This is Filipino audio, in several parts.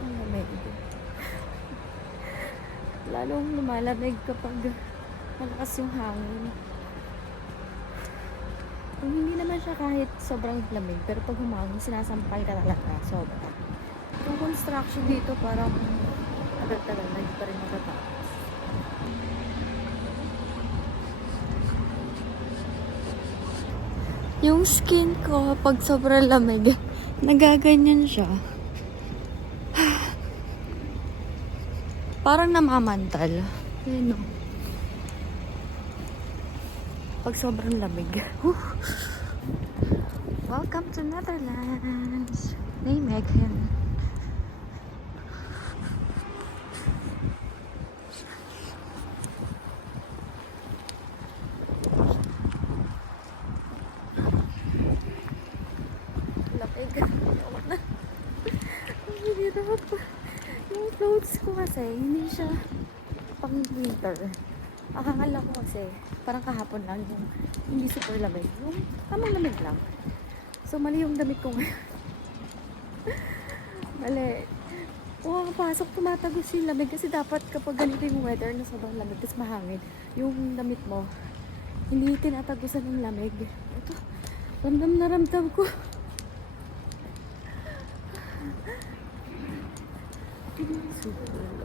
Ang lamig. Lalong lumalamig kapag malakas yung hangin. Kung hindi naman siya kahit sobrang lamig, pero pag humangin, sinasampal ka talaga. Sobra. Yung construction dito parang tagal-tagal na hindi pa rin matatapos. Yung skin ko, pag sobrang lamig, nagaganyan siya. Parang namamantal. Ayun o. Pag sobrang lamig. Welcome to Netherlands. Nijmegen. Lamig. Ayoko na. Ang hirap. Yung clothes ko kasi, hindi siya pang winter. Akala ko kasi, parang kahapon lang yung hindi super lamig. Yung tamang lamig lang. So, mali yung damit ko ngayon. Mali. Pumapasok, tumatagos yung lamig. Kasi dapat kapag ganito yung weather na sobrang lamig, tapos mahangin, yung damit mo, hindi tinatagusan ng lamig. Ito, ramdam na ramdam ko. Super lamig.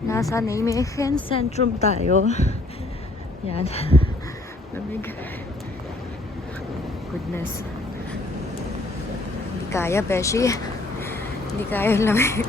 Nasa Nijmegen Centrum tayo. Yan. Lamig. Goodness. Hindi kaya, Beshi. Hindi kaya lamig.